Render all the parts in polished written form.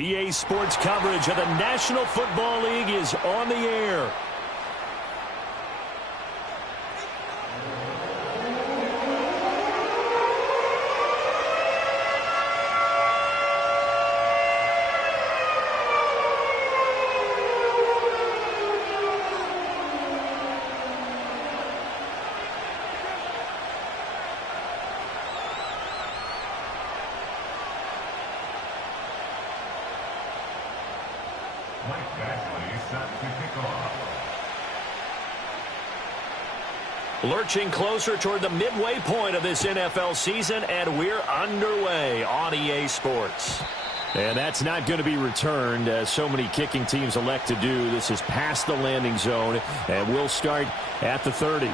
EA Sports coverage of the National Football League is on the air. Lurching closer toward the midway point of this NFL season, and we're underway on EA Sports. And that's not going to be returned, as so many kicking teams elect to do. This is past the landing zone, and we'll start at the 30.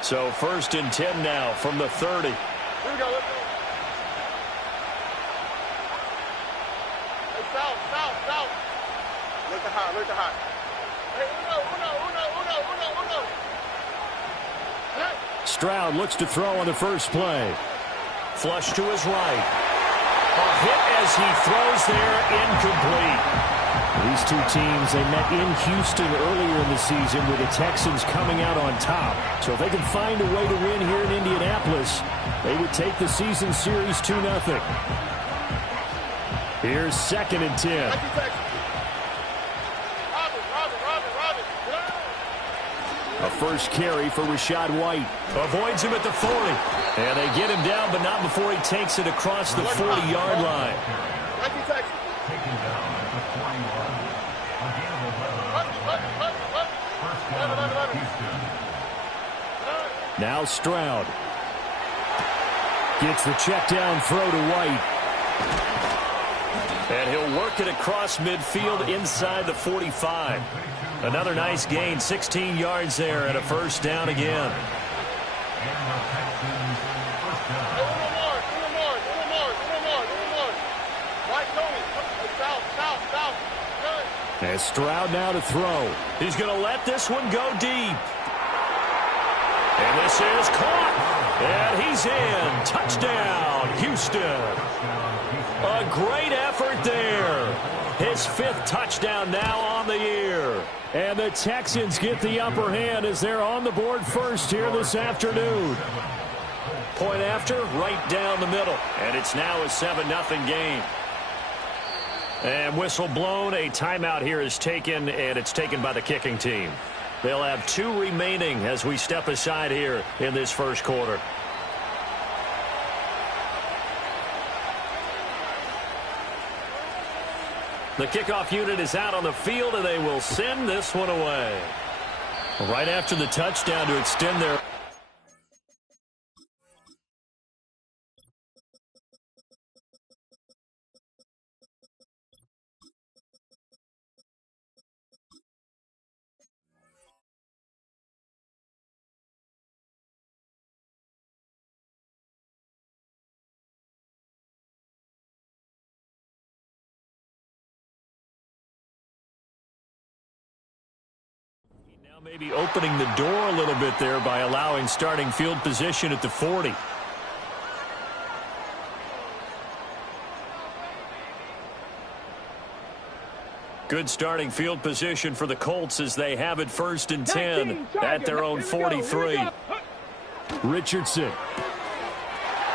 So 1st and 10 now from the 30. Here we go. Let's go. South. Look to high. Hey, uno. Stroud looks to throw on the first play. Flush to his right. A hit as he throws there, incomplete. These two teams, they met in Houston earlier in the season with the Texans coming out on top. So if they can find a way to win here in Indianapolis, they would take the season series 2-0. Here's 2nd and 10. A first carry for Rachaad White. Avoids him at the 40. And they get him down, but not before he takes it across the 40-yard line. Now Stroud. Gets the check down throw to White. And he'll work it across midfield inside the 45. Another nice gain, 16 yards there, and a first down again. As Stroud now to throw. He's going to let this one go deep. And this is caught. And he's in. Touchdown, Houston. A great effort there. His 5th touchdown now on the year. And the Texans get the upper hand as they're on the board first here this afternoon. Point after, right down the middle. And it's now a 7-0 game. And whistle blown. A timeout here is taken, and it's taken by the kicking team. They'll have 2 remaining as we step aside here in this first quarter. The kickoff unit is out on the field, and they will send this one away. Right after the touchdown to extend their... Maybe opening the door a little bit there by allowing starting field position at the 40. Good starting field position for the Colts as they have it 1st and 10 at their own 43. Richardson.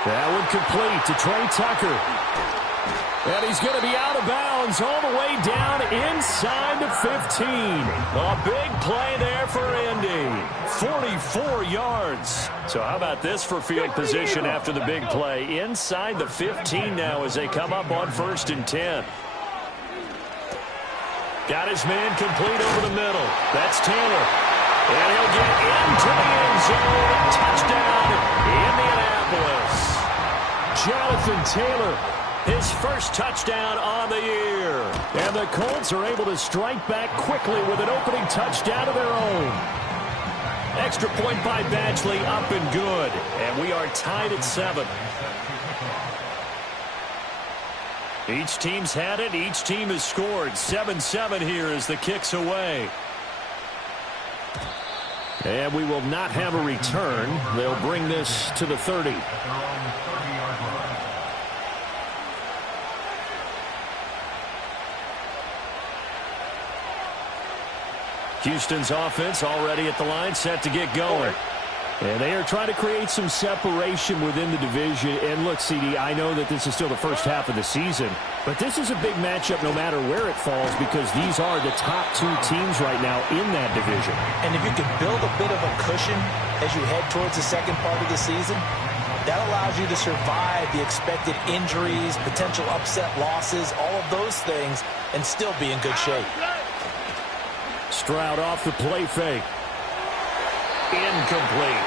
That one complete to Trey Tucker. And he's going to be out of bounds all the way down inside the 15. A big play there for Indy. 44 yards. So how about this for field position after the big play? Inside the 15 now as they come up on 1st and 10. Got his man complete over the middle. That's Taylor. And he'll get into the end zone. Touchdown, Indianapolis. Jonathan Taylor. His 1st touchdown on the year. And the Colts are able to strike back quickly with an opening touchdown of their own. Extra point by Badgley, up and good. And we are tied at 7. Each team's had it. Each team has scored. 7-7 here as the kick's away. And we will not have a return. They'll bring this to the 30. Houston's offense already at the line, set to get going. And they are trying to create some separation within the division. And look, CD, I know that this is still the first half of the season, but this is a big matchup no matter where it falls because these are the top two teams right now in that division. And if you can build a bit of a cushion as you head towards the second part of the season, that allows you to survive the expected injuries, potential upset losses, all of those things, and still be in good shape. Stroud off the play fake. Incomplete.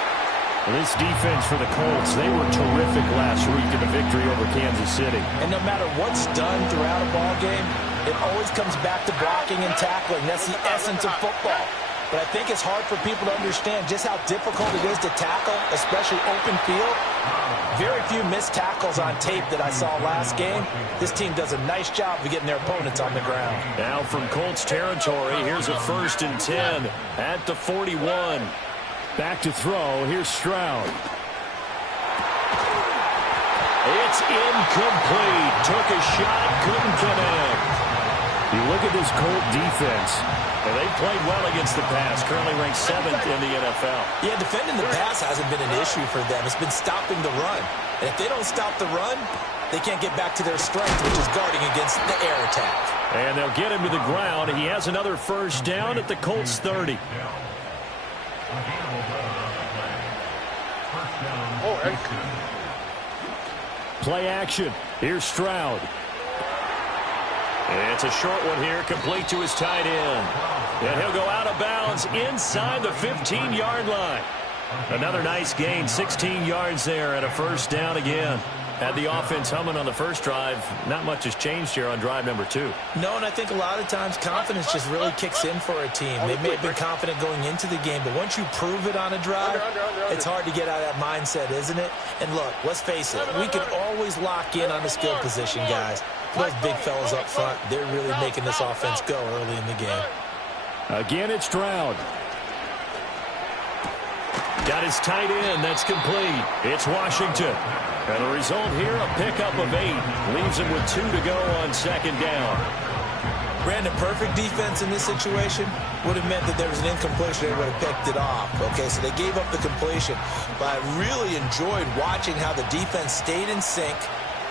Well, this defense for the Colts, they were terrific last week in the victory over Kansas City. And no matter what's done throughout a ball game, it always comes back to blocking and tackling. That's the essence of football. But I think it's hard for people to understand just how difficult it is to tackle, especially open field. Very few missed tackles on tape that I saw last game. This team does a nice job of getting their opponents on the ground. Now from Colts territory, here's a 1st and 10 at the 41. Back to throw. Here's Stroud. It's incomplete. Took a shot, couldn't connect. You look at this Colt defense, and they played well against the pass, currently ranked 7th in the NFL. Yeah, defending the pass hasn't been an issue for them. It's been stopping the run. And if they don't stop the run, they can't get back to their strength, which is guarding against the air attack. And they'll get him to the ground. He has another 1st down at the Colts 30. Play action. Here's Stroud. It's a short one here, complete to his tight end. And he'll go out of bounds inside the 15-yard line. Another nice gain, 16 yards there, and a 1st down again. Had the offense humming on the first drive. Not much has changed here on drive number 2. No, and I think a lot of times confidence just really kicks in for a team. They may have been confident going into the game, but once you prove it on a drive, it's hard to get out of that mindset, isn't it? And look, let's face it, we can always lock in on the skill position, guys. Those big fellas up front, they're really making this offense go early in the game. Again, it's Stroud. Got his tight end. That's complete. It's Washington. And the result here, a pickup of 8. Leaves him with 2 to go on 2nd down. Brandon, perfect defense in this situation would have meant that there was an incompletion. They would have picked it off. Okay, so they gave up the completion. But I really enjoyed watching how the defense stayed in sync,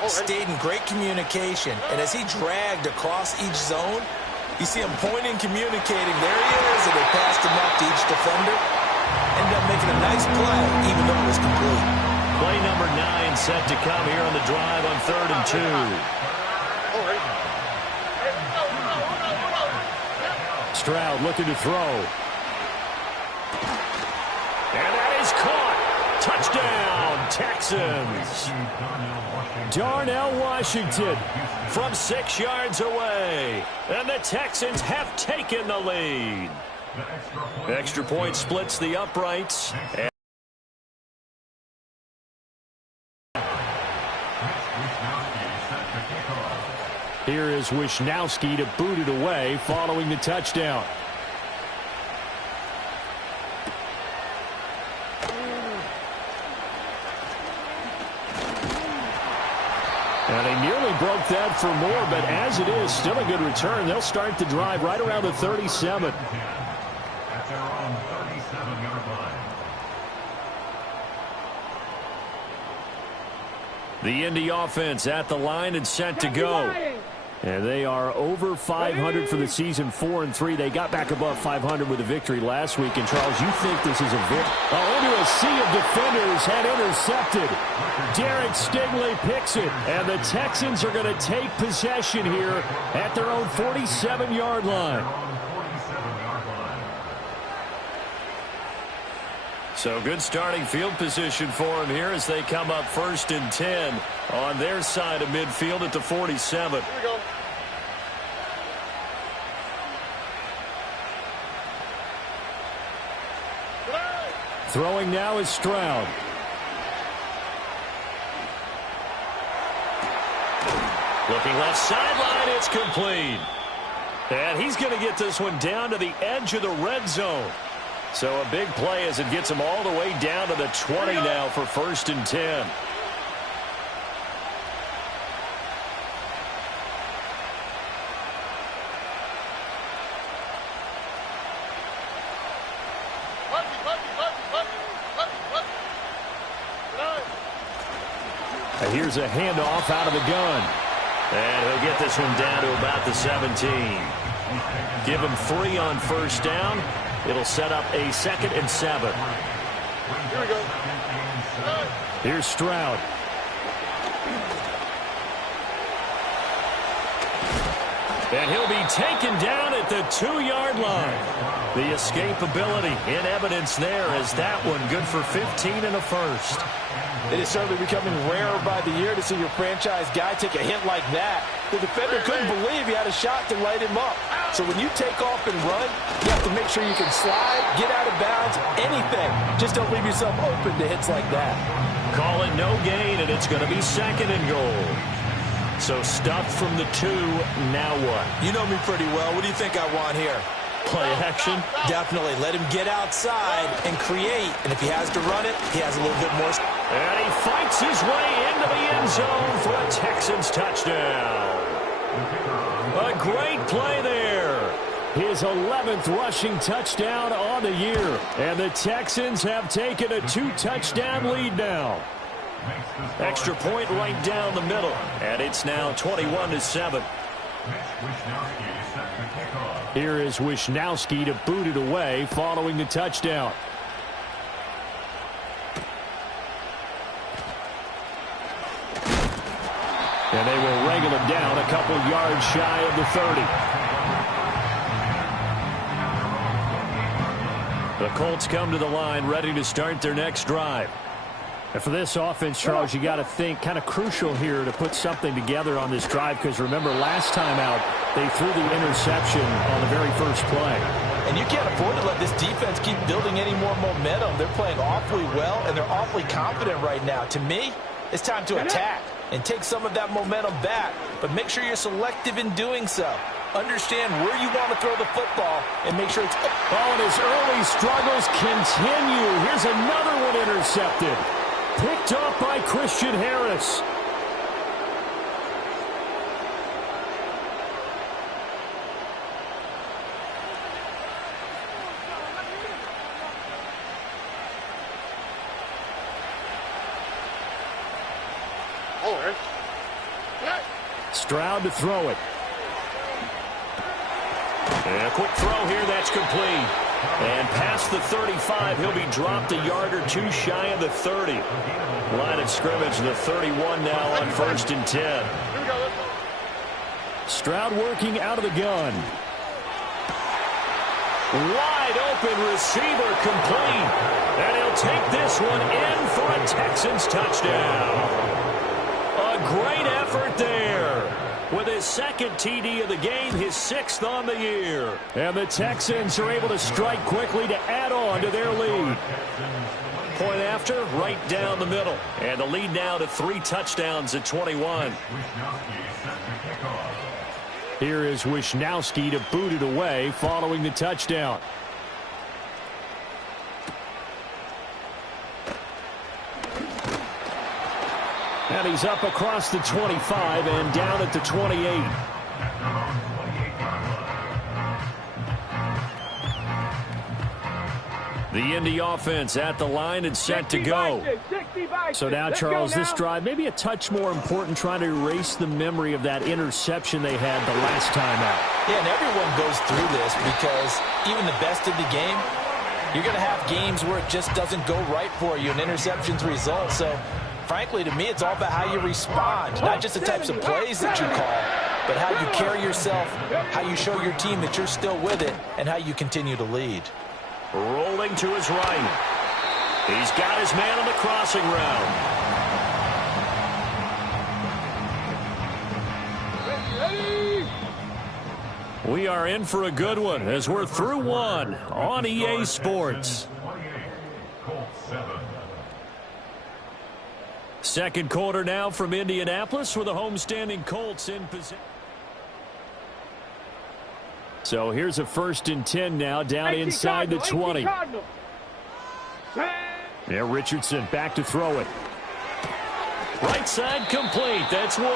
stayed in great communication. And as he dragged across each zone, you see him pointing, communicating. There he is, and they passed him up to each defender. Ended up making a nice play, even though it was complete. Play number 9 set to come here on the drive on 3rd and 2. Stroud looking to throw. And that is caught. Touchdown, Texans. Darnell Washington from 6 yards away. And the Texans have taken the lead. Extra point splits the uprights. Here is Wisnowski to boot it away following the touchdown. And they nearly broke that for more, but as it is, still a good return. They'll start the drive right around the 37. At their own 37-yard line. The Indy offense at the line and set to go. And they are over 500 for the season, 4-3. They got back above 500 with a victory last week. And, Charles, you think this is a victory? Into a sea of defenders, had intercepted. Derek Stingley picks it. And the Texans are going to take possession here at their own 47-yard line. So good starting field position for them here as they come up 1st and 10 on their side of midfield at the 47. Here we go. Throwing now is Stroud. Looking left sideline, it's complete. And he's going to get this one down to the edge of the red zone. So a big play as it gets him all the way down to the 20 now for 1st and 10. Here's a handoff out of the gun. And he'll get this one down to about the 17. Give him 3 on 1st down. It'll set up a 2nd and 7. Here we go. Here's Stroud. And he'll be taken down at the 2-yard line. The escapability in evidence there as that one good for 15 and a 1st. It is certainly becoming rarer by the year to see your franchise guy take a hit like that. The defender couldn't believe he had a shot to light him up. So when you take off and run, you have to make sure you can slide, get out of bounds, anything. Just don't leave yourself open to hits like that. Call it no gain, and it's going to be 2nd and goal. So stuffed from the 2, now what? You know me pretty well. What do you think I want here? Play action? Definitely. Let him get outside and create. And if he has to run it, he has a little bit more. And he fights his way into the end zone for a Texans touchdown. A great play there. His 11th rushing touchdown on the year. And the Texans have taken a 2-touchdown lead now. Extra point right down the middle. And it's now 21-7. Here is Wishnowsky to boot it away following the touchdown. And they will wrangle him down a couple yards shy of the 30. The Colts come to the line ready to start their next drive. And for this offense, Charles, you got to think kind of crucial here to put something together on this drive because remember last time out they threw the interception on the very first play. And you can't afford to let this defense keep building any more momentum. They're playing awfully well and they're awfully confident right now. To me, it's time to attack and take some of that momentum back, but make sure you're selective in doing so. Understand where you want to throw the football and make sure it's... Oh, and his early struggles continue. Here's another one intercepted. Picked off by Christian Harris. Stroud to throw it. And a quick throw here, that's complete. And past the 35, he'll be dropped a yard or 2 shy of the 30. Line of scrimmage, the 31 now on 1st and 10. Stroud working out of the gun. Wide open receiver complete. And he'll take this one in for a Texans touchdown. A great effort there. With his 2nd TD of the game, his 6th on the year. And the Texans are able to strike quickly to add on to their lead. Point after, right down the middle. And the lead now to 3 touchdowns at 21. Here is Wishnowsky to boot it away following the touchdown. And he's up across the 25 and down at the 28. The Indy offense at the line and set to go. So now, Charles, this drive maybe a touch more important, trying to erase the memory of that interception they had the last time out. Yeah, and everyone goes through this because even the best of the game, you're going to have games where it just doesn't go right for you and interceptions result. So frankly, to me, it's all about how you respond, not just the types of plays that you call, but how you carry yourself, how you show your team that you're still with it, and how you continue to lead. Rolling to his right. He's got his man on the crossing route. We are in for a good one as we're through one on EA Sports. Second quarter now from Indianapolis with the homestanding Colts in position. So here's a 1st and 10 now, down inside the 20. Yeah, Richardson back to throw it. Right side complete. That's Woods.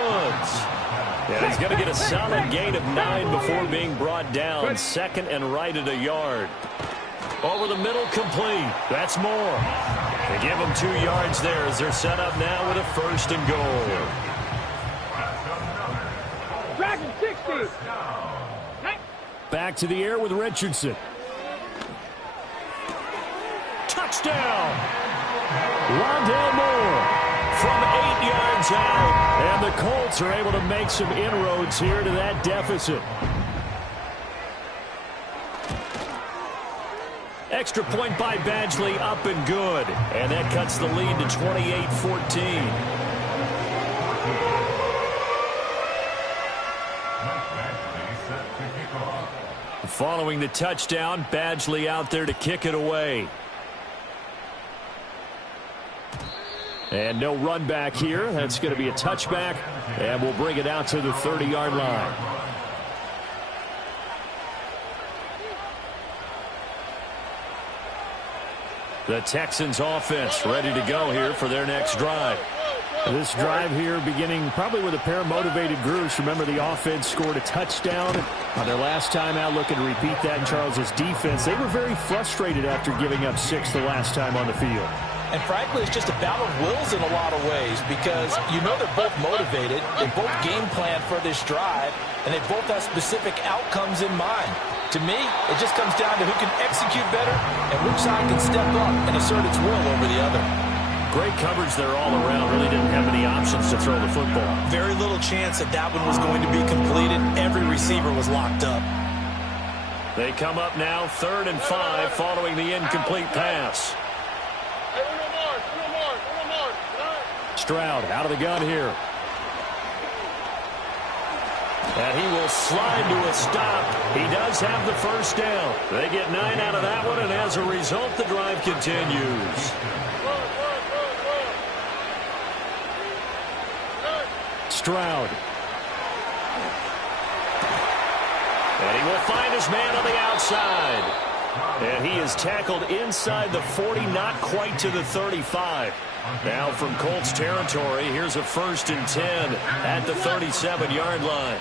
Yeah, he's going to get a solid gain of 9 before being brought down. 2nd and right at a yard. Over the middle, complete. That's Moore. They give him 2 yards there as they're set up now with a 1st and goal. Dragon 60. Back to the air with Richardson. Touchdown! Rondale Moore from 8 yards out. And the Colts are able to make some inroads here to that deficit. Extra point by Badgley, up and good. And that cuts the lead to 28-14. Following the touchdown, Badgley out there to kick it away. And no run back here. That's going to be a touchback. And we'll bring it out to the 30-yard line. The Texans offense ready to go here for their next drive. This drive here beginning probably with a pair of motivated groups. Remember, the offense scored a touchdown on their last time out, looking to repeat that in Charles's defense. They were very frustrated after giving up 6 the last time on the field. And frankly, it's just a battle of wills in a lot of ways because you know they're both motivated, they both game plan for this drive, and they both have specific outcomes in mind. To me, it just comes down to who can execute better and which side can step up and assert its will over the other. Great coverage there all around. Really didn't have any options to throw the football. Very little chance that that one was going to be completed. Every receiver was locked up. They come up now 3rd and 5 following the incomplete pass. Stroud out of the gun here. And he will slide to a stop. He does have the 1st down. They get 9 out of that one, and as a result, the drive continues. Stroud. And he will find his man on the outside. And he is tackled inside the 40, not quite to the 35. Now from Colts territory, here's a 1st and 10 at the 37-yard line.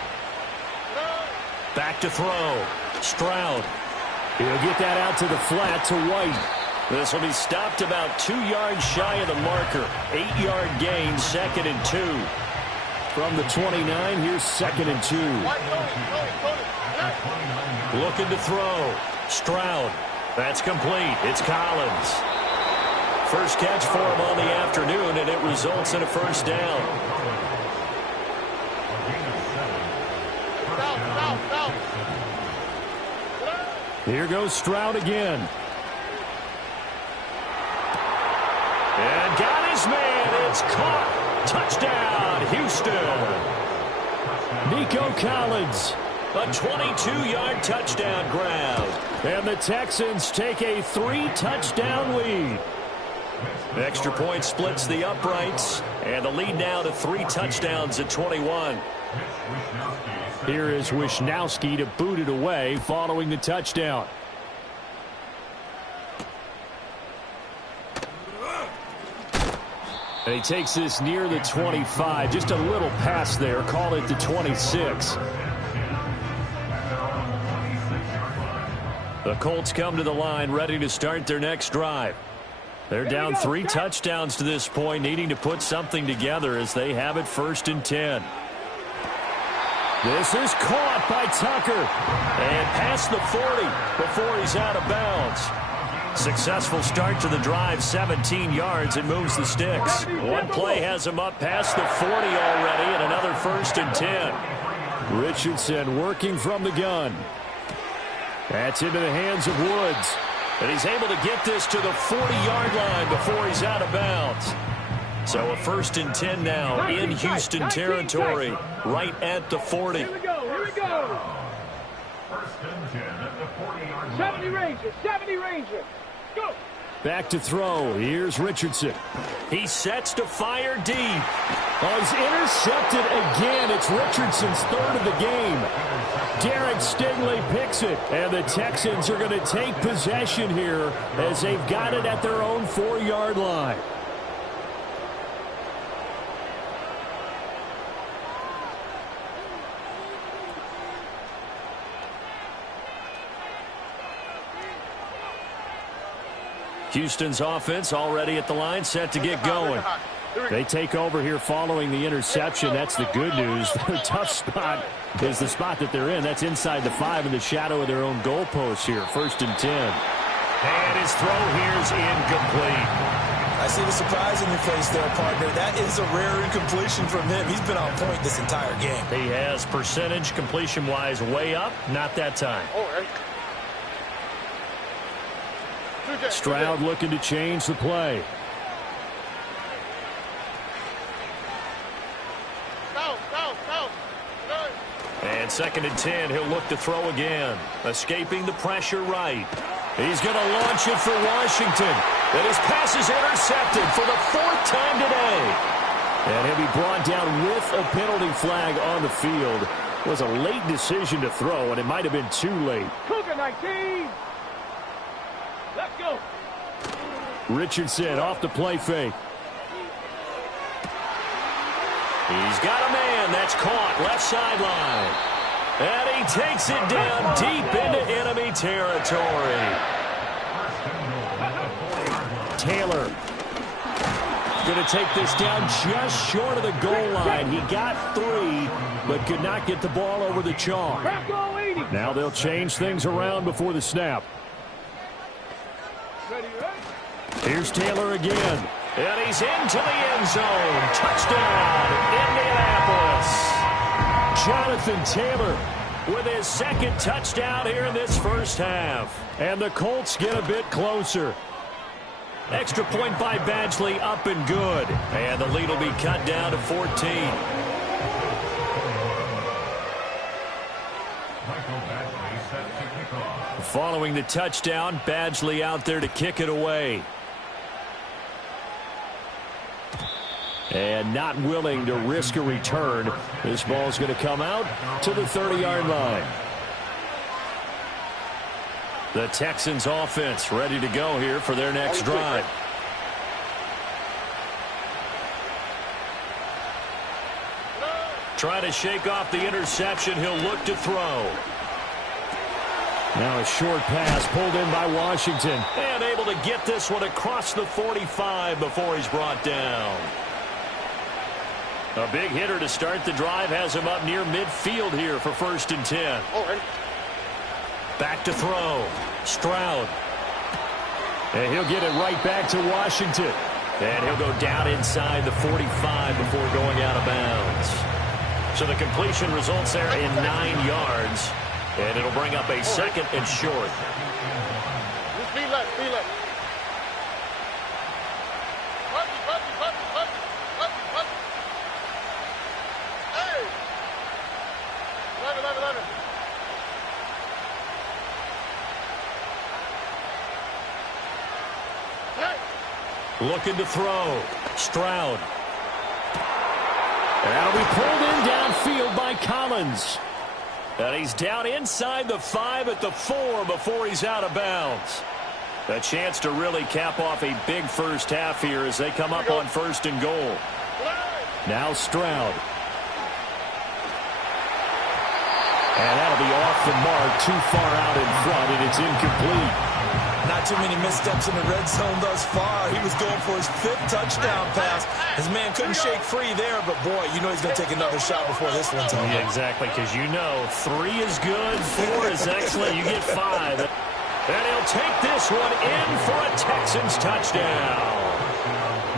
Back to throw. Stroud. He'll get that out to the flat to White. This will be stopped about 2 yards shy of the marker. 8-yard gain, 2nd and 2. From the 29, here's 2nd and 2. Looking to throw. Stroud. That's complete. It's Collins. First catch for him on the afternoon, and it results in a 1st down. Here goes Stroud again. And got his man. It's caught. Touchdown, Houston. Nico Collins. A 22-yard touchdown grab. And the Texans take a 3-touchdown lead. Extra point splits the uprights. And the lead now to 3 touchdowns at 21. Here is Wishnowsky to boot it away following the touchdown. And he takes this near the 25. Just a little pass there. Call it the 26. The Colts come to the line ready to start their next drive. They're down 3 touchdowns to this point, needing to put something together as they have it 1st and 10. This is caught by Tucker. And past the 40 before he's out of bounds. Successful start to the drive, 17 yards, and moves the sticks. One play has him up past the 40 already, and another 1st and 10. Richardson working from the gun. That's into the hands of Woods. And he's able to get this to the 40-yard line before he's out of bounds. So a 1st and 10 now in Houston territory, right at the 40. Here we go. 1st and 10 at the 40-yard line. 70 Ranger. Go. Back to throw. Here's Richardson. He sets to fire deep. Oh, he's intercepted again. It's Richardson's 3rd of the game. Derek Stingley picks it, and the Texans are going to take possession here as they've got it at their own 4-yard line. Houston's offense already at the line, set to get going. They take over here following the interception. That's the good news. Their tough spot is the spot that they're in. That's inside the 5 in the shadow of their own goalpost here. 1st and 10. And his throw here is incomplete. I see the surprise in your face there, partner. That is a rare incompletion from him. He's been on point this entire game. He has percentage completion-wise way up. Not that time. Stroud looking to change the play. And 2nd and 10, he'll look to throw again. Escaping the pressure right. He's going to launch it for Washington. And his pass is intercepted for the 4th time today. And he'll be brought down with a penalty flag on the field. It was a late decision to throw, and it might have been too late. Cougar 19. Let's go. Richardson off the play fake. He's got a man. That's caught. Left sideline. And he takes it down deep into enemy territory. Taylor going to take this down just short of the goal line. He got 3, but could not get the ball over the chalk. Now they'll change things around before the snap. Here's Taylor again. And he's into the end zone. Touchdown, Indianapolis. Jonathan Taylor with his 2nd touchdown here in this first half. And the Colts get a bit closer. Extra point by Badgley, up and good. And the lead will be cut down to 14. Following the touchdown, Badgley out there to kick it away. And not willing to risk a return. This ball's going to come out to the 30-yard line. The Texans offense ready to go here for their next drive. Trying to shake off the interception. He'll look to throw. Now a short pass pulled in by Washington. And able to get this one across the 45 before he's brought down. A big hitter to start the drive has him up near midfield here for 1st and 10. Back to throw. Stroud. And he'll get it right back to Washington. And he'll go down inside the 45 before going out of bounds. So the completion results there in 9 yards. And it'll bring up a 2nd and short. Just be left, be left. Hey! 11. Looking to throw. Stroud. And that'll be pulled in downfield by Collins. And he's down inside the 5 at the 4 before he's out of bounds. A chance to really cap off a big first half here as they come up on 1st and goal. Now Stroud. And that'll be off the mark, too far out in front, and it's incomplete. Not too many missteps in the red zone thus far. He was going for his 5th touchdown pass. His man couldn't shake free there, but boy, you know he's going to take another shot before this one's over. Yeah, exactly, because you know 3 is good, 4 is excellent, you get 5. And he'll take this one in for a Texans touchdown.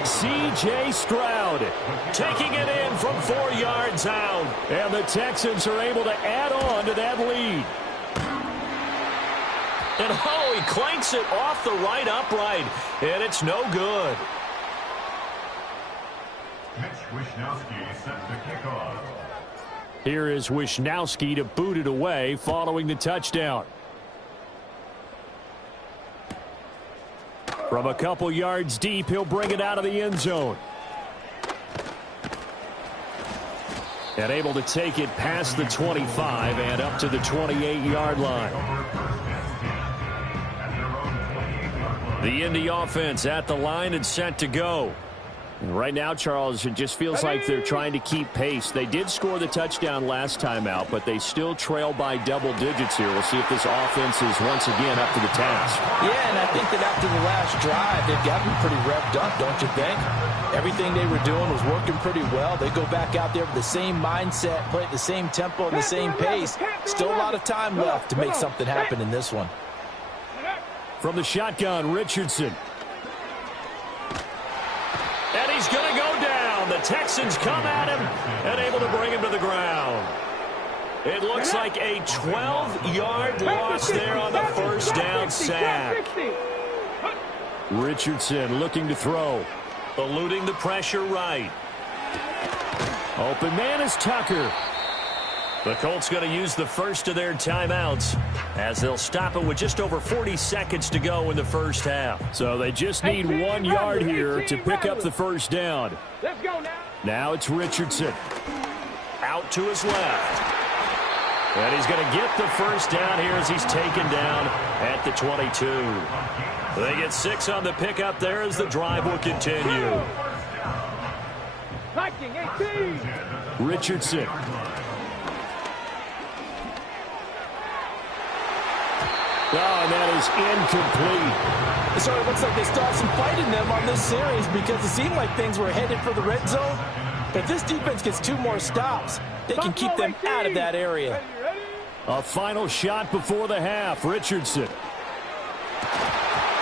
C.J. Stroud taking it in from 4 yards out. And the Texans are able to add on to that lead. And he clanks it off the right upright, and it's no good. Mitch Wishnowsky set the kickoff. Here is Wishnowsky to boot it away following the touchdown. From a couple yards deep, he'll bring it out of the end zone. And able to take it past the 25 and up to the 28-yard line. The Indy offense at the line and set to go. And right now, Charles, it just feels like they're trying to keep pace. They did score the touchdown last time out, but they still trail by double digits here. We'll see if this offense is once again up to the task. Yeah, and I think that after the last drive, they've got to be pretty revved up, don't you think? Everything they were doing was working pretty well. They go back out there with the same mindset, play at the same tempo and the same pace. Still a lot of time left to make something happen in this one. From the shotgun, Richardson. And he's going to go down. The Texans come at him and able to bring him to the ground. It looks like a 12-yard loss there on the first down sack. Richardson looking to throw. Eluding the pressure right. Open man is Tucker. The Colts going to use the first of their timeouts as they'll stop it with just over 40 seconds to go in the first half. So they just need 1 yard here to pick up the first down. Let's go now. Now it's Richardson. Out to his left. And he's going to get the first down here as he's taken down at the 22. They get 6 on the pickup there as the drive will continue. Viking 18. Richardson. Oh, and that is incomplete. So it looks like they started some fight in them on this series because it seemed like things were headed for the red zone. But if this defense gets 2 more stops, they can keep them out of that area. A final shot before the half. Richardson.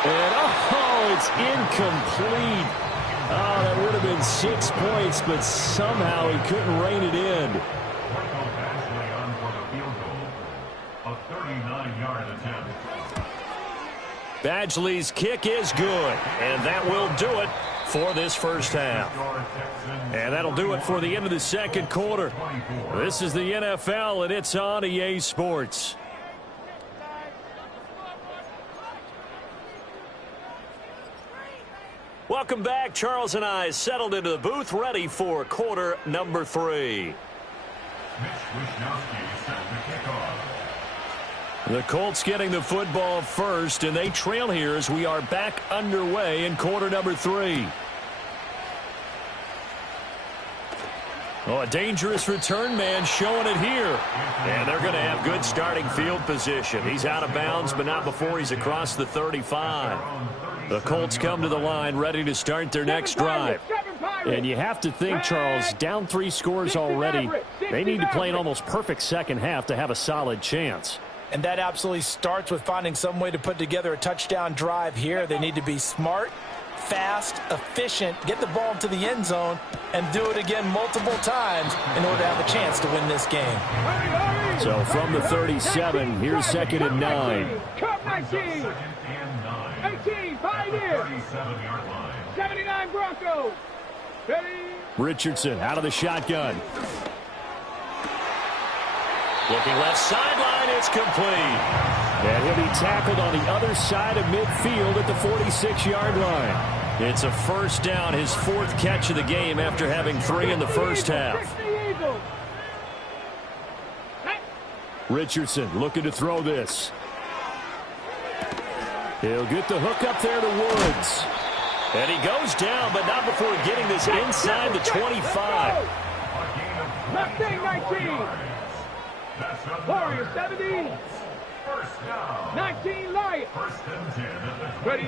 And, oh, it's incomplete. Oh, that would have been 6 points, but somehow he couldn't rein it in. A 39-yard attempt. Badgley's kick is good, and that will do it for this first half. And that'll do it for the end of the second quarter. This is the NFL, and it's on EA Sports. Welcome back. Charles and I settled into the booth, ready for quarter number 3. Mitch Wishnowsky set the kickoff. The Colts getting the football first, and they trail here as we are back underway in quarter number 3. Oh, a dangerous return man showing it here. And they're going to have good starting field position. He's out of bounds, but not before he's across the 35. The Colts come to the line ready to start their next drive. And you have to think, Charles, down 3 scores already. They need to play an almost perfect second half to have a solid chance. And that absolutely starts with finding some way to put together a touchdown drive here. They need to be smart, fast, efficient, get the ball into the end zone, and do it again multiple times in order to have a chance to win this game. So from the 37, here's 2nd and 9. Cup 19. 18, Pioneer. 79 Broncos. Ready. Richardson out of the shotgun. Looking left sideline, it's complete. And he'll be tackled on the other side of midfield at the 46-yard line. It's a first down, his 4th catch of the game after having 3 in the first half. Richardson looking to throw this. He'll get the hook up there to Woods. And he goes down, but not before getting this inside the 25. Mustang 19. Warrior 17. 19 Lions. Ready.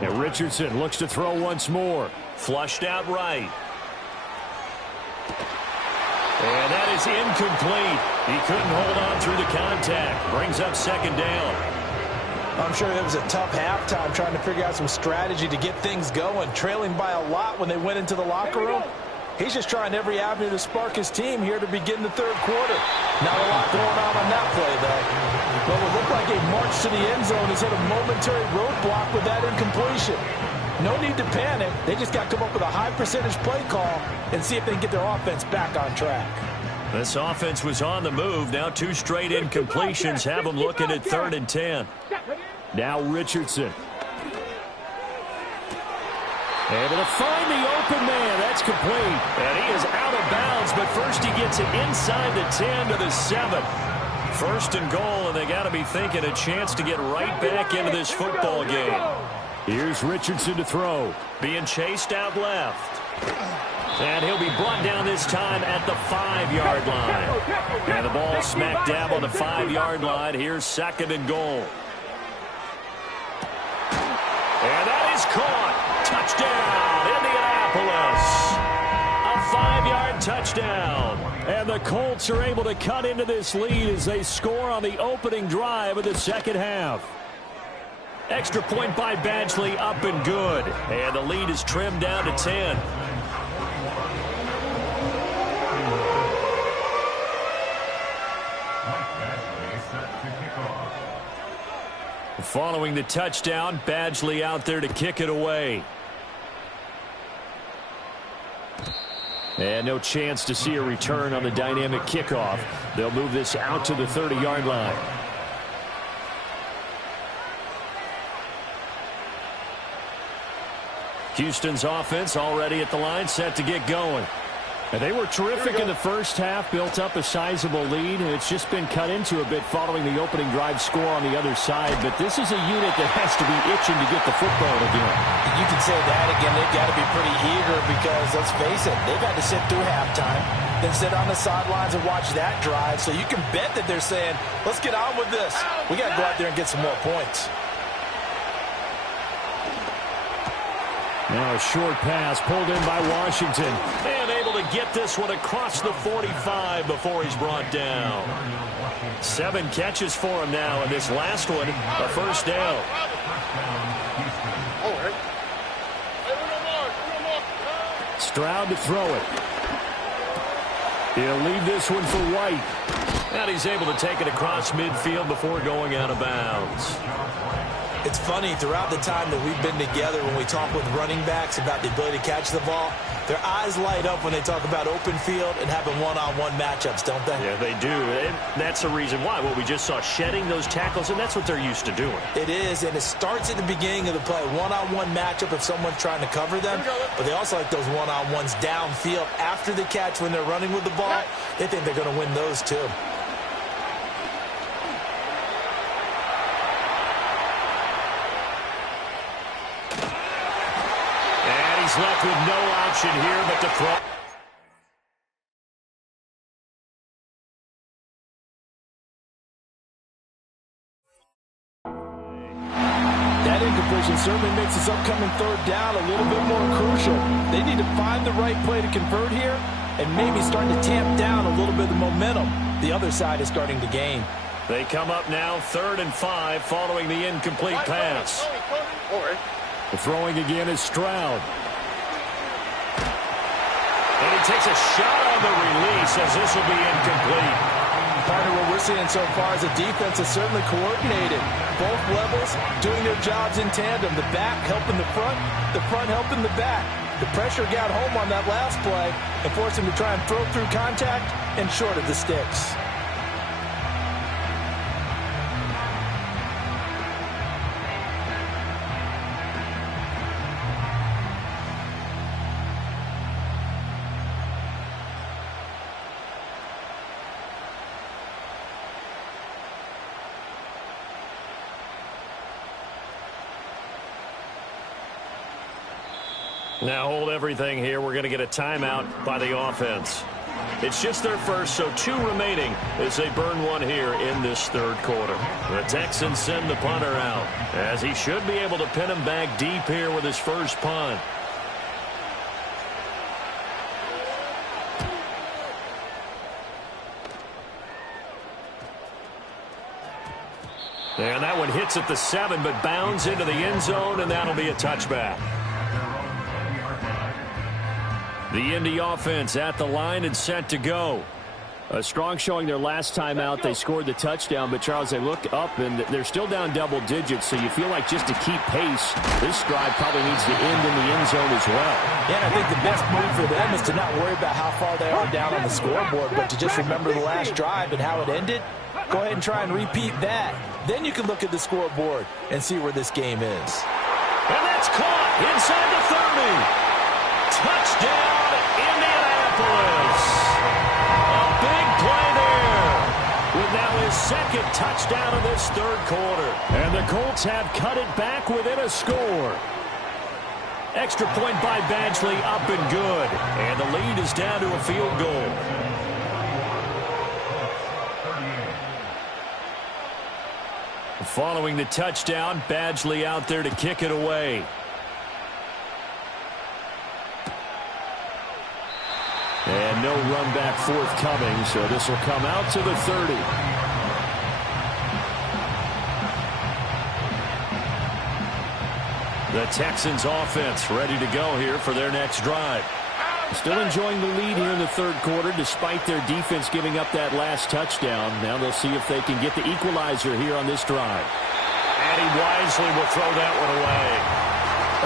And Richardson looks to throw once more. Flushed out right. And that is incomplete. He couldn't hold on through the contact. Brings up 2nd down. I'm sure it was a tough halftime trying to figure out some strategy to get things going. Trailing by a lot when they went into the locker room. He's just trying every avenue to spark his team here to begin the 3rd quarter. Not a lot going on that play, though. But what looked like a march to the end zone has hit a momentary roadblock with that incompletion. No need to panic. They just got to come up with a high-percentage play call and see if they can get their offense back on track. This offense was on the move. Now 2 straight incompletions have them looking at 3rd and 10. Now Richardson. Able to find the open man. That's complete. And he is out of bounds, but first he gets it inside the 10 to the 7. First and goal, and they got to be thinking a chance to get right back into this football game. Here's Richardson to throw. Being chased out left. And he'll be brought down this time at the 5-yard line. And the ball smack dab on the 5-yard line. Here's second and goal. And that is caught. Touchdown, Indianapolis. A 5-yard touchdown. And the Colts are able to cut into this lead as they score on the opening drive of the second half. Extra point by Badgley, up and good. And the lead is trimmed down to 10. Following the touchdown, Badgley out there to kick it away. And no chance to see a return on the dynamic kickoff. They'll move this out to the 30-yard line. Houston's offense already at the line, set to get going. And they were terrific in the first half, built up a sizable lead, and it's just been cut into a bit following the opening drive score on the other side. But this is a unit that has to be itching to get the football again. You can say that again. They've got to be pretty eager because, let's face it, they've had to sit through halftime, then sit on the sidelines and watch that drive. So you can bet that they're saying, let's get on with this. We got to go out there and get some more points. Now a short pass pulled in by Washington. And able to get this one across the 45 before he's brought down. 7 catches for him now, and this last one, a first down. Stroud to throw it. He'll leave this one for White. And he's able to take it across midfield before going out of bounds. It's funny, throughout the time that we've been together, when we talk with running backs about the ability to catch the ball, their eyes light up when they talk about open field and having one-on-one matchups, don't they? Yeah, they do. And that's the reason why. What we just saw, shedding those tackles, and that's what they're used to doing. It is, and it starts at the beginning of the play. One-on-one matchup if someone's trying to cover them, but they also like those one-on-ones downfield after the catch when they're running with the ball. They think they're going to win those too. He's left with no option here but to throw. That incompletion certainly makes this upcoming third down a little bit more crucial. They need to find the right play to convert here and maybe start to tamp down a little bit of the momentum the other side is starting to gain. They come up now 3rd and 5 following the incomplete pass. The throwing again is Stroud. And he takes a shot on the release as this will be incomplete. Partner, what we're seeing so far is a defense is certainly coordinated. Both levels doing their jobs in tandem. The back helping the front helping the back. The pressure got home on that last play and forced him to try and throw through contact and short of the sticks. Now hold everything here. We're going to get a timeout by the offense. It's just their first, so 2 remaining as they burn one here in this third quarter. The Texans send the punter out as he should be able to pin him back deep here with his first punt. And that one hits at the 7, but bounds into the end zone, and that'll be a touchback. The Indy offense at the line and set to go. A strong showing their last time out. They scored the touchdown, but Charles, they look up and they're still down double digits, so you feel like just to keep pace, this drive probably needs to end in the end zone as well. Yeah, and I think the best move for them is to not worry about how far they are down on the scoreboard, but to just remember the last drive and how it ended. Go ahead and try and repeat that. Then you can look at the scoreboard and see where this game is. And that's caught inside the 30. Touchdown, Indianapolis. A big play there. With now his second touchdown of this third quarter. And the Colts have cut it back within a score. Extra point by Badgley, up and good. And the lead is down to a field goal. Following the touchdown, Badgley out there to kick it away. And no run back forthcoming, so this will come out to the 30. The Texans offense ready to go here for their next drive. Still enjoying the lead here in the third quarter despite their defense giving up that last touchdown. Now they'll see if they can get the equalizer here on this drive. And he wisely will throw that one away.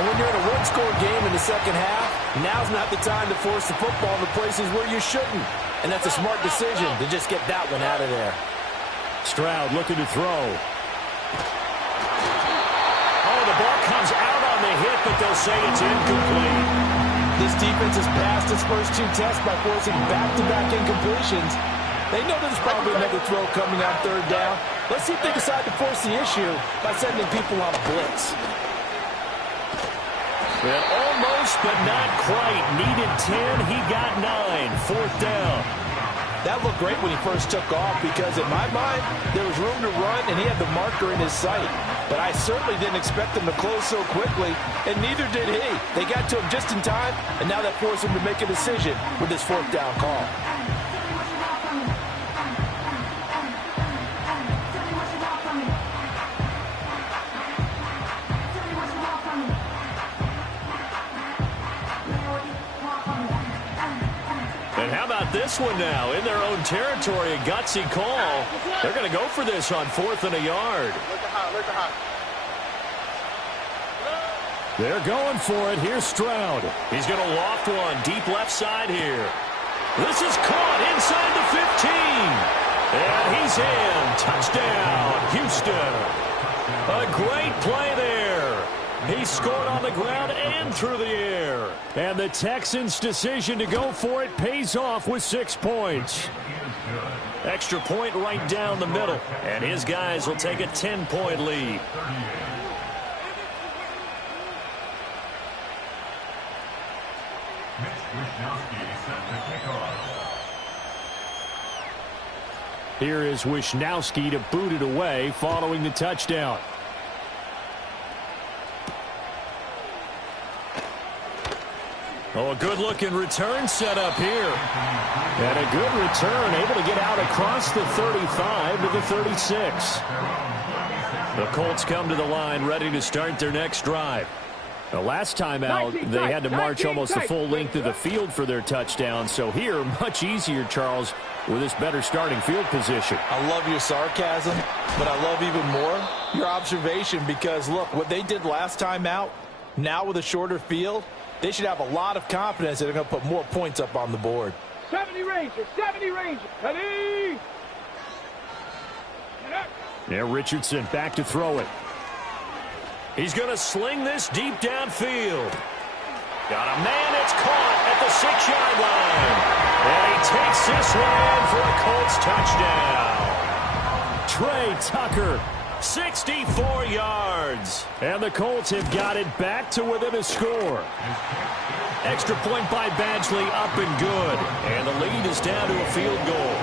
And when you're in a one-score game in the second half, now's not the time to force the football in the places where you shouldn't. And that's a smart decision to just get that one out of there. Stroud looking to throw. Oh, the ball comes out on the hit, but they'll say it's incomplete. This defense has passed its first two tests by forcing back-to-back incompletions. They know there's probably another throw coming on third down. Let's see if they decide to force the issue by sending people on a blitz. And almost, but not quite. Needed 10. He got 9. Fourth down. That looked great when he first took off because, in my mind, there was room to run and he had the marker in his sight. But I certainly didn't expect him to close so quickly, and neither did he. They got to him just in time, and now that forced him to make a decision with his fourth down call. And how about this one now? In their own territory, a gutsy call. They're going to go for this on 4th and a yard. They're going for it. Here's Stroud. He's going to loft one deep left side here. This is caught inside the 15. And he's in. Touchdown, Houston. A great play there. He scored on the ground and through the air. And the Texans' decision to go for it pays off with 6 points. Extra point right down the middle. And his guys will take a 10-point lead. Here is Wisnowski to boot it away following the touchdown. Oh, a good-looking return set up here. And a good return, able to get out across the 35 to the 36. The Colts come to the line, ready to start their next drive. The last time out, they had to march almost the full length of the field for their touchdown. So here, much easier, Charles, with this better starting field position. I love your sarcasm, but I love even more your observation because, look, what they did last time out, now with a shorter field, they should have a lot of confidence that they're going to put more points up on the board. 70 Rangers, 70 Rangers. Ready? There, Richardson back to throw it. He's going to sling this deep downfield. Got a man, it's caught at the 6-yard line. And he takes this one in for a Colts touchdown. Trey Tucker. 64 yards. And the Colts have got it back to within a score. Extra point by Badgley, up and good. And the lead is down to a field goal.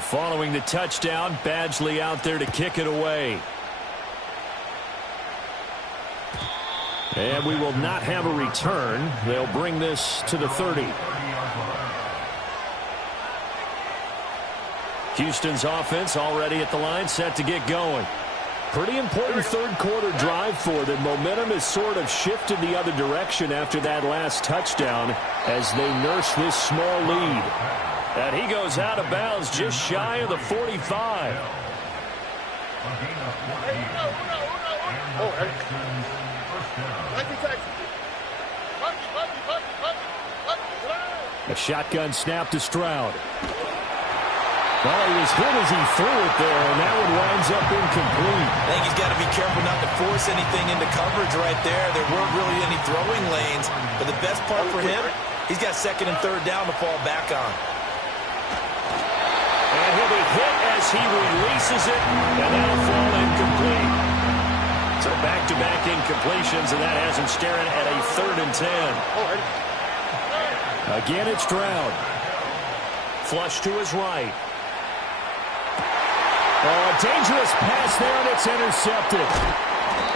Following the touchdown, Badgley out there to kick it away. And we will not have a return. They'll bring this to the 30. Houston's offense already at the line, set to get going. Pretty important third quarter drive for them. Momentum has sort of shifted the other direction after that last touchdown as they nurse this small lead. And he goes out of bounds just shy of the 45. A shotgun snap to Stroud. Well, he was hit as he threw it there, and that one winds up incomplete. I think he's got to be careful not to force anything into coverage right there. There weren't really any throwing lanes, but the best part for him, he's got second and third down to fall back on. And he'll be hit as he releases it, and that'll fall incomplete. So back-to-back incompletions, and that has him staring at a 3rd and 10. Again, it's Stroud. Flush to his right. Oh, a dangerous pass there, and it's intercepted.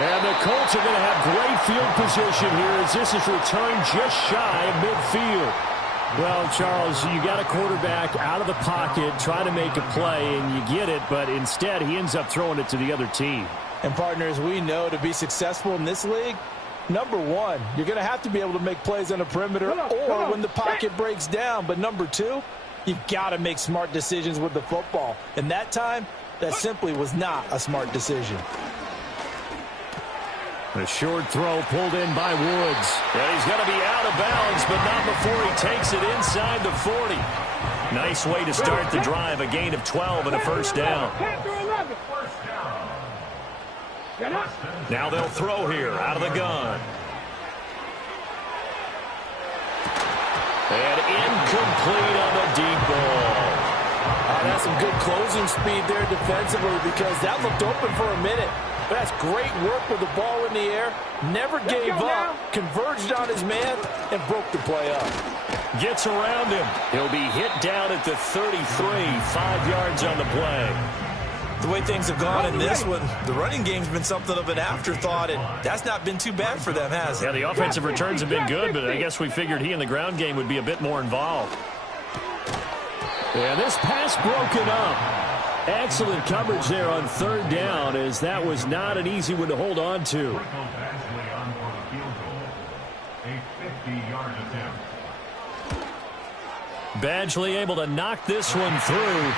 And the Colts are going to have great field position here as this is returned just shy of midfield. Well, Charles, you got a quarterback out of the pocket, try to make a play, and you get it, but instead he ends up throwing it to the other team. And partners, we know to be successful in this league, number one, you're going to have to be able to make plays on the perimeter or when the pocket breaks down. But number two, you've got to make smart decisions with the football. And that time, that simply was not a smart decision. A short throw pulled in by Woods. And he's going to be out of bounds, but not before he takes it inside the 40. Nice way to start the drive. A gain of 12 and a first down. Now they'll throw here out of the gun. And incomplete on the deep ball. That's some good closing speed there defensively because that looked open for a minute. But that's great work with the ball in the air. Never gave up, converged on his man, and broke the play up. Gets around him. He'll be hit down at the 33, 5 yards on the play. The way things have gone in this one, the running game's been something of an afterthought, and that's not been too bad for them, has it? Yeah, the offensive returns have been good, but I guess we figured he in the ground game would be a bit more involved. Yeah, this pass broken up. Excellent coverage there on 3rd down, as that was not an easy one to hold on to. Badgley able to knock this one through.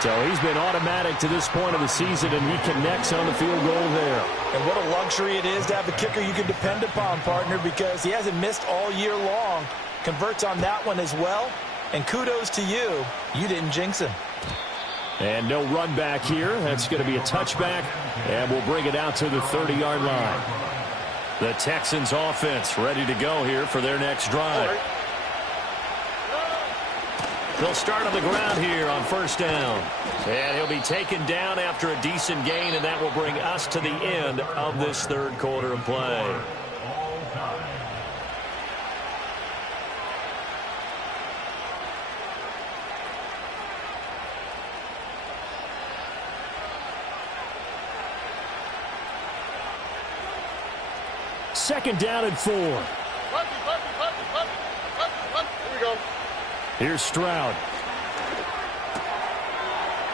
So he's been automatic to this point of the season, and he connects on the field goal there. And what a luxury it is to have a kicker you can depend upon, partner, because he hasn't missed all year long. Converts on that one as well. And kudos to you. You didn't jinx him. And no run back here. That's going to be a touchback, and we'll bring it out to the 30-yard line. The Texans offense ready to go here for their next drive. They'll start on the ground here on 1st down. And he'll be taken down after a decent gain, and that will bring us to the end of this 3rd quarter of play. Second down and 4. Here we go. Here's Stroud.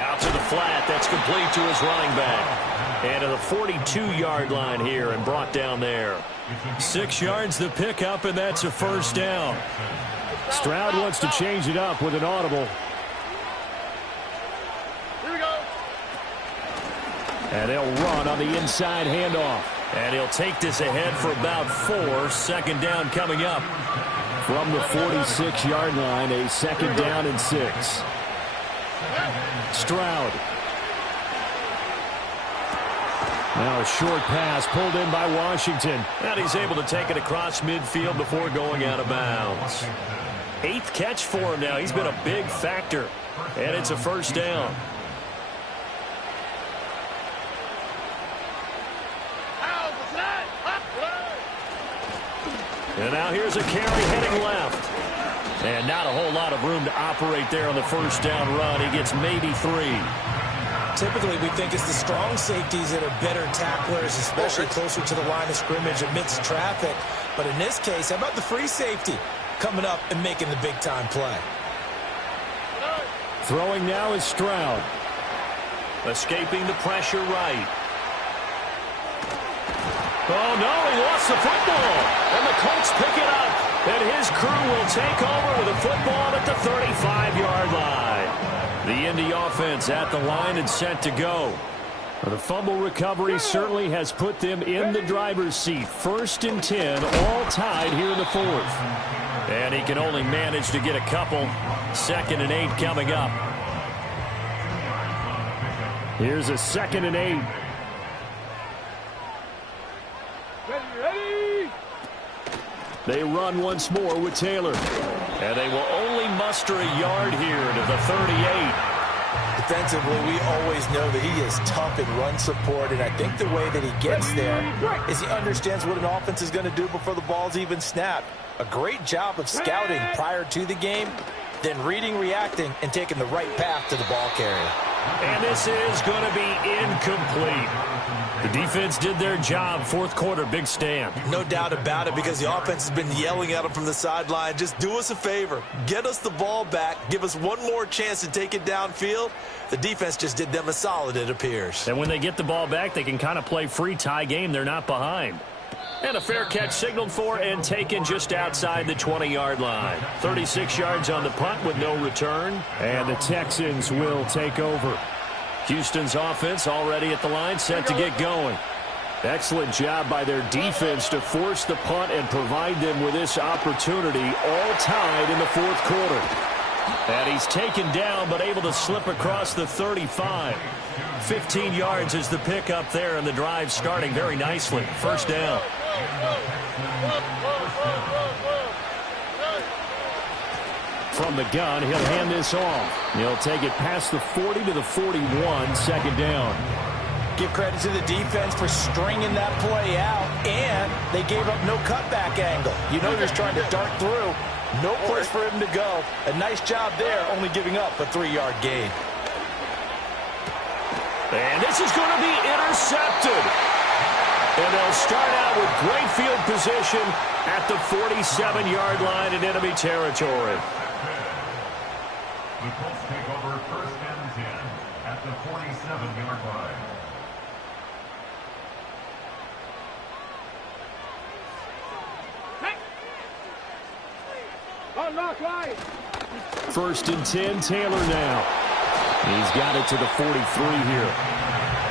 Out to the flat. That's complete to his running back. And to the 42-yard line here and brought down there. 6 yards the pickup, and that's a 1st down. Stroud wants to change it up with an audible. Here we go. And they'll run on the inside handoff. And he'll take this ahead for about 4. 2nd down coming up. From the 46-yard line, a 2nd down and 6. Stroud. Now a short pass pulled in by Washington. And he's able to take it across midfield before going out of bounds. 8th catch for him now. He's been a big factor. And it's a 1st down. And now here's a carry heading left. And not a whole lot of room to operate there on the 1st down run. He gets maybe 3. Typically, we think it's the strong safeties that are better tacklers, especially closer to the line of scrimmage amidst traffic. But in this case, how about the free safety coming up and making the big-time play? Throwing now is Stroud. Escaping the pressure right. Oh, no, he lost the football. And the Colts pick it up. And his crew will take over with a football at the 35-yard line. The Indy offense at the line and set to go. The fumble recovery certainly has put them in the driver's seat. 1st and 10, all tied here in the 4th. And he can only manage to get a couple. 2nd and 8 coming up. Here's a 2nd and 8. Ready. They run once more with Taylor. And they will only muster a yard here to the 38. Defensively, we always know that he is tough in run support, and I think the way that he gets there is he understands what an offense is going to do before the ball's even snapped. A great job of scouting prior to the game, then reading, reacting, and taking the right path to the ball carrier. And this is going to be incomplete. The defense did their job. 4th quarter, big stand. No doubt about it, because the offense has been yelling at him from the sideline. Just do us a favor. Get us the ball back. Give us one more chance to take it downfield. The defense just did them a solid, it appears. And when they get the ball back, they can kind of play free tie game. They're not behind. And a fair catch signaled for and taken just outside the 20-yard line. 36 yards on the punt with no return. And the Texans will take over. Houston's offense already at the line, set to get going. Excellent job by their defense to force the punt and provide them with this opportunity, all tied in the 4th quarter. And he's taken down but able to slip across the 35. 15 yards is the pickup there, and the drive starting very nicely. 1st down. From the gun, he'll hand this off. He'll take it past the 40 to the 41, 2nd down. Give credit to the defense for stringing that play out, and they gave up no cutback angle. You know, just trying to dart through. No place for him to go. A nice job there, only giving up a 3-yard gain. And this is going to be intercepted. And they'll start out with great field position at the 47-yard line in enemy territory. The Colts take over 1st and 10 at the 47-yard line. Unlock line. 1st and 10, Taylor now. He's got it to the 43 here.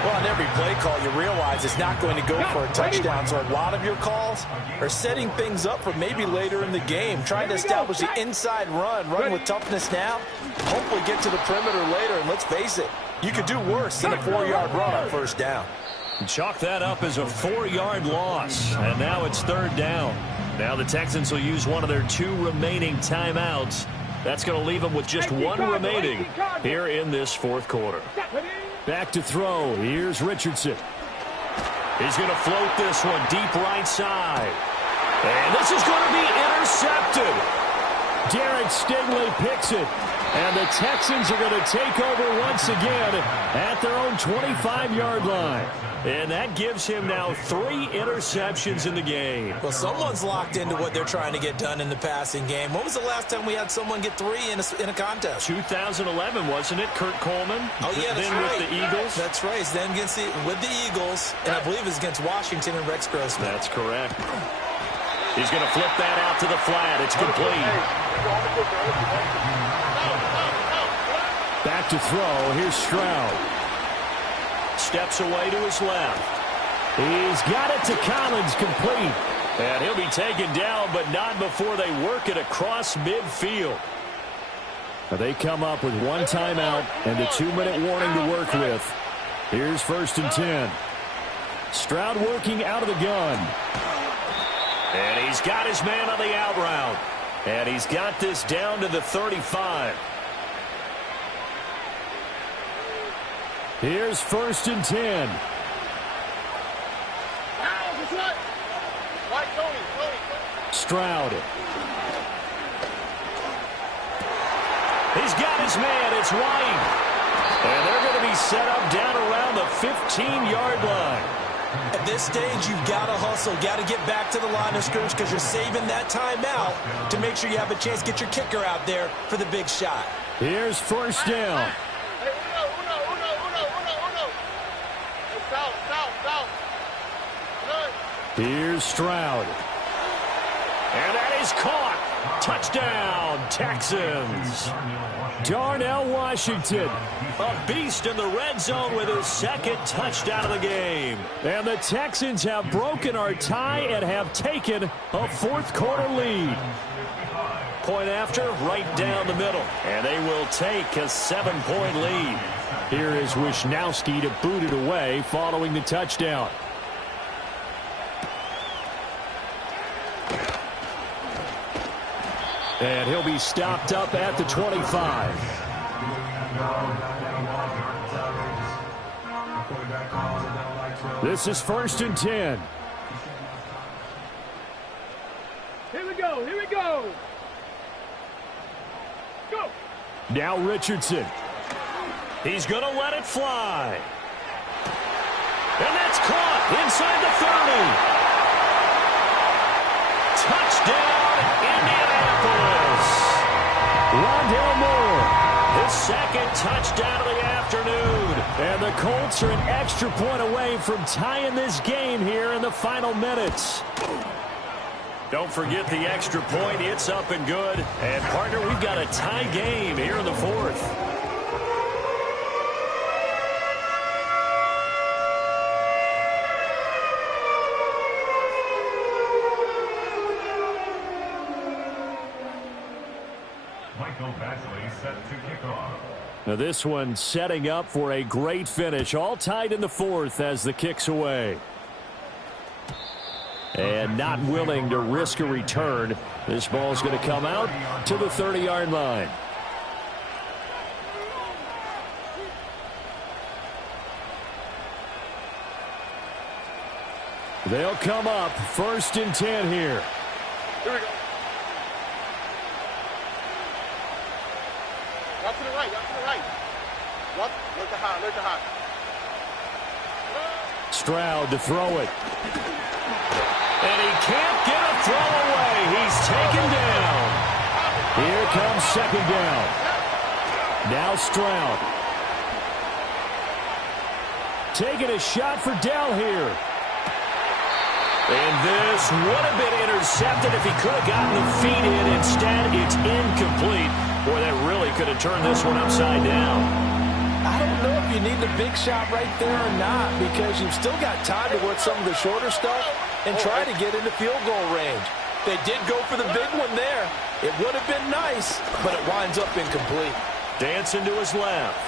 Well, on every play call, you realize it's not going to go for a touchdown, so a lot of your calls are setting things up for maybe later in the game, trying to establish the inside run with toughness now, hopefully get to the perimeter later, and let's face it, you could do worse than a 4-yard run on 1st down. Chalk that up as a 4-yard loss, and now it's 3rd down. Now the Texans will use one of their 2 remaining timeouts. That's going to leave them with just 1 remaining here in this 4th quarter. Back to throw. Here's Richardson. He's going to float this one deep right side. And this is going to be intercepted. Derek Stingley picks it. And the Texans are going to take over once again at their own 25-yard line. And that gives him now 3 interceptions in the game. Well, someone's locked into what they're trying to get done in the passing game. When was the last time we had someone get 3 in a contest? 2011, wasn't it? Kurt Coleman. Oh, yeah, that's then right. with the Eagles. That's right. It's then with the Eagles, and I believe it's against Washington and Rex Grossman. That's correct. He's going to flip that out to the flat. It's complete. Back to throw. Here's Stroud. Steps away to his left. He's got it to Collins, complete. And he'll be taken down, but not before they work it across midfield. They come up with 1 timeout and a 2-minute warning to work with. Here's 1st and 10. Stroud working out of the gun. And he's got his man on the out route. And he's got this down to the 35. Here's 1st and 10. Stroud. He's got his man. It's White. And they're going to be set up down around the 15-yard line. At this stage, you've got to hustle, got to get back to the line of scrimmage because you're saving that timeout to make sure you have a chance to get your kicker out there for the big shot. Here's 1st down. Here's Stroud. And that is caught. Touchdown, Texans. Darnell Washington, a beast in the red zone with his 2nd touchdown of the game. And the Texans have broken our tie and have taken a 4th quarter lead. point after, right down the middle. And they will take a 7-point lead. Here is Wisnowski to boot it away following the touchdown. And he'll be stopped up at the 25. This is 1st and 10. Here we go. Here we go. Go. Now Richardson. He's going to let it fly. And that's caught inside the 30. Touchdown, Indianapolis. Rondale Moore, his second touchdown of the afternoon. And the Colts are an extra point away from tying this game here in the final minutes. Don't forget the extra point. It's up and good. And, partner, we've got a tie game here in the 4th. Michael Badgley set to kick off. Now this one setting up for a great finish. All tied in the 4th as the kick's away. And not willing to risk a return. This ball's going to come out to the 30-yard line. They'll come up 1st and 10 here. Here we go. Walk to the right. Walk to the right. Walk. Look to high. Look to high. Stroud to throw it. And he can't get a throw away. He's taken down. Here comes 2nd down. Now Stroud. Taking a shot for Dell here. And this would have been intercepted if he could have gotten the feet in. Instead, it's incomplete. Boy, that really could have turned this one upside down. I don't know if you need the big shot right there or not, because you've still got time to work some of the shorter stuff and try to get into field goal range. They did go for the big one there. It would have been nice, but it winds up incomplete. Dancing to his left.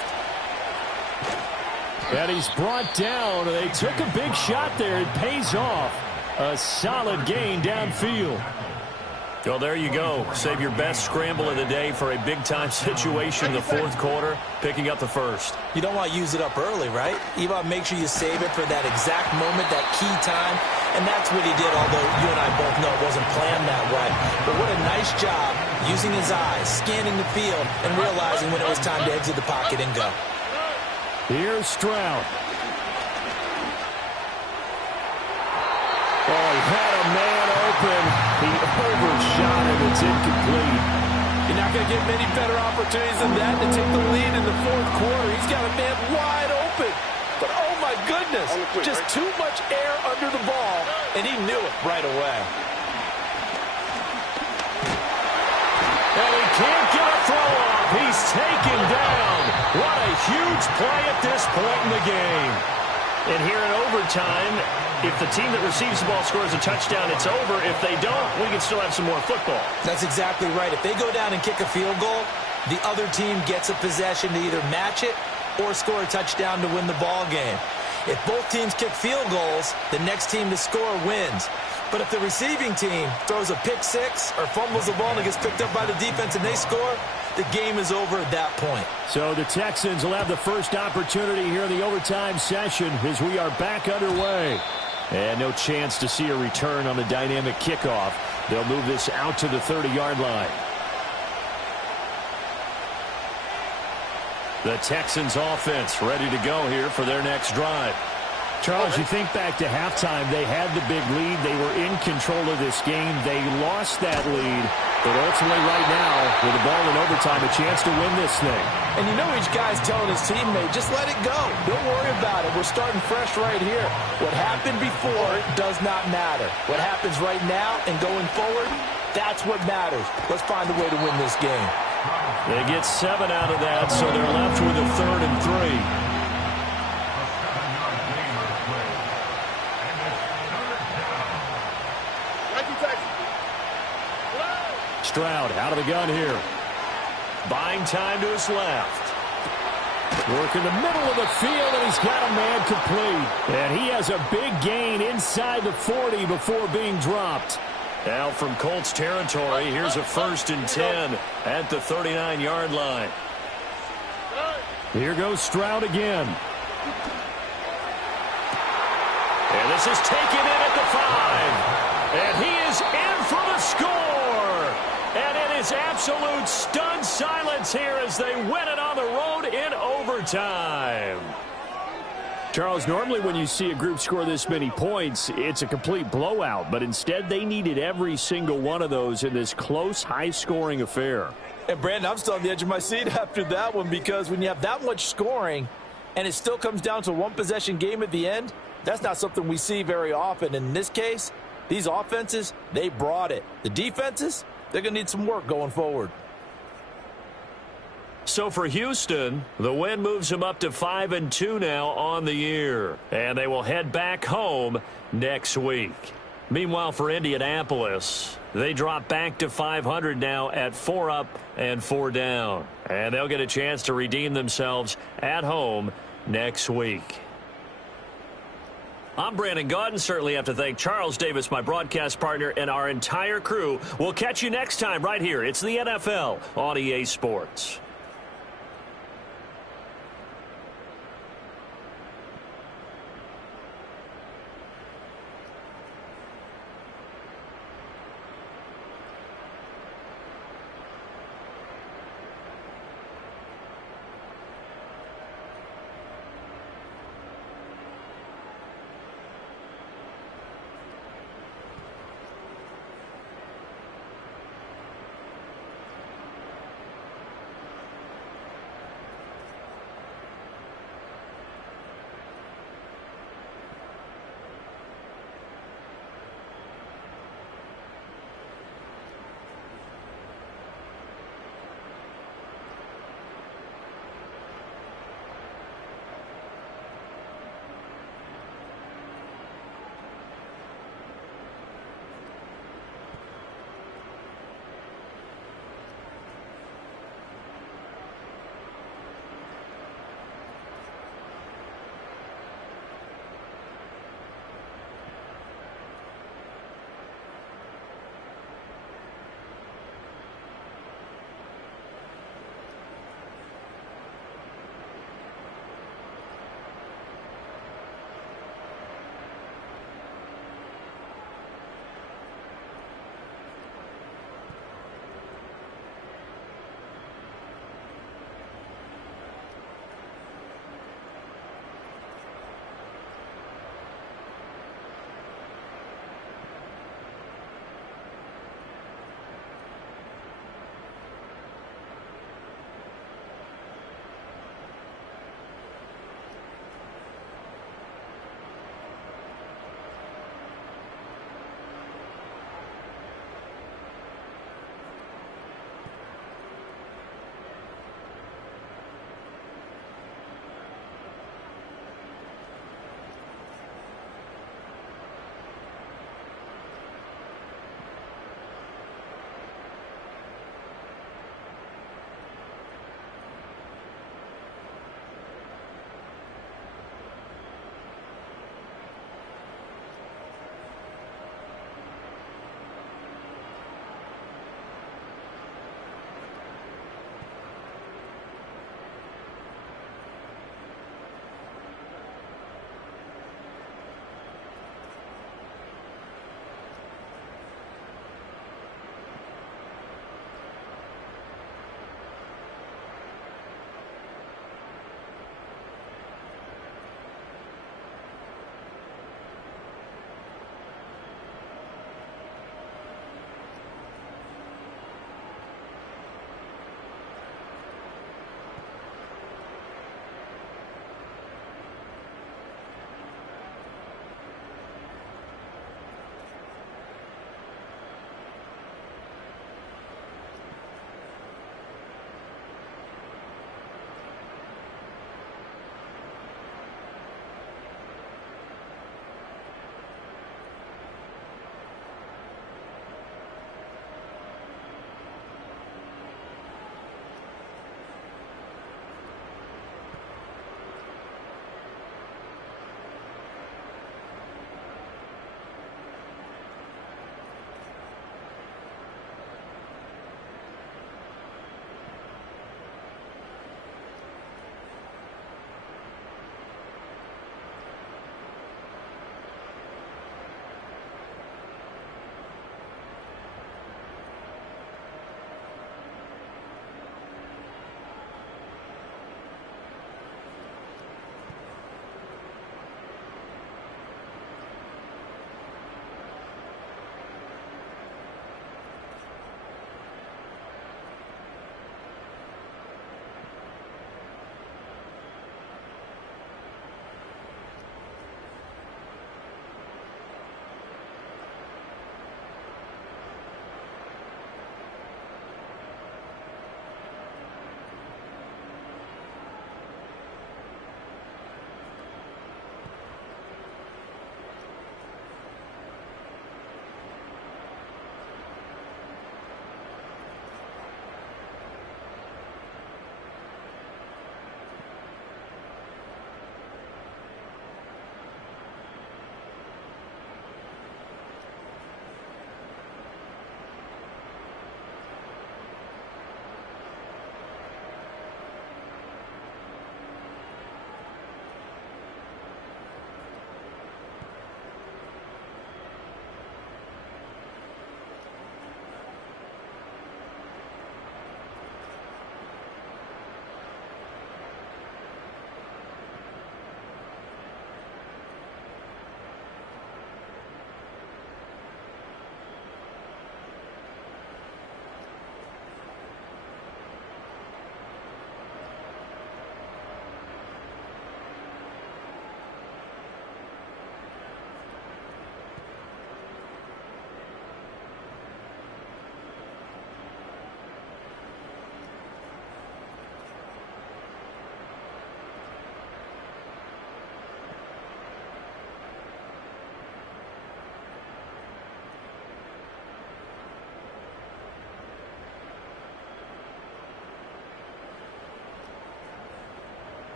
And he's brought down. They took a big shot there. It pays off. A solid gain downfield. Well, there you go. Save your best scramble of the day for a big-time situation in the 4th quarter, picking up the 1st. You don't want to use it up early, right? You want to make sure you save it for that exact moment, that key time. And that's what he did, although you and I both know it wasn't planned that way. But what a nice job using his eyes, scanning the field, and realizing when it was time to exit the pocket and go. Here's Stroud. Oh, he had a man open. He overshot it. It's incomplete. You're not going to get many better opportunities than that to take the lead in the 4th quarter. He's got a man wide open. But, oh, my goodness, just too much air under the ball, and he knew it right away. And he can't get a throw off. He's taken down. What a huge play at this point in the game. And here in overtime, if the team that receives the ball scores a touchdown, it's over. If they don't, we can still have some more football. That's exactly right. If they go down and kick a field goal, the other team gets a possession to either match it or score a touchdown to win the ball game. If both teams kick field goals, the next team to score wins. But if the receiving team throws a pick six or fumbles the ball and it gets picked up by the defense and they score, the game is over at that point. So the Texans will have the first opportunity here in the overtime session as we are back underway. And no chance to see a return on the dynamic kickoff. They'll move this out to the 30-yard line. The Texans offense ready to go here for their next drive. Charles, you think back to halftime, they had the big lead. They were in control of this game. They lost that lead. But ultimately right now, with the ball in overtime, a chance to win this thing. And you know each guy's telling his teammate, just let it go. Don't worry about it. We're starting fresh right here. What happened before does not matter. What happens right now and going forward, that's what matters. Let's find a way to win this game. They get 7 out of that, so they're left with a 3rd and 3. Stroud out of the gun here. Buying time to his left. Working the middle of the field, and he's got a man complete. And he has a big gain inside the 40 before being dropped. Now from Colts territory, here's a 1st and 10 at the 39-yard line. Here goes Stroud again. And this is taken in at the 5. And he is in for the score. And it is absolute stunned silence here as they win it on the road in overtime. Charles, normally when you see a group score this many points, it's a complete blowout. But instead, they needed every single one of those in this close, high-scoring affair. And, Brandon, I'm still on the edge of my seat after that one, because when you have that much scoring and it still comes down to a one-possession game at the end, that's not something we see very often. In this case, these offenses, they brought it. The defenses, they're going to need some work going forward. So for Houston, the win moves them up to 5-2 now on the year. And they will head back home next week. Meanwhile, for Indianapolis, they drop back to 500 now at 4 up and 4 down. And they'll get a chance to redeem themselves at home next week. I'm Brandon Gaudin. Certainly have to thank Charles Davis, my broadcast partner, and our entire crew. We'll catch you next time right here. It's the NFL on EA Sports.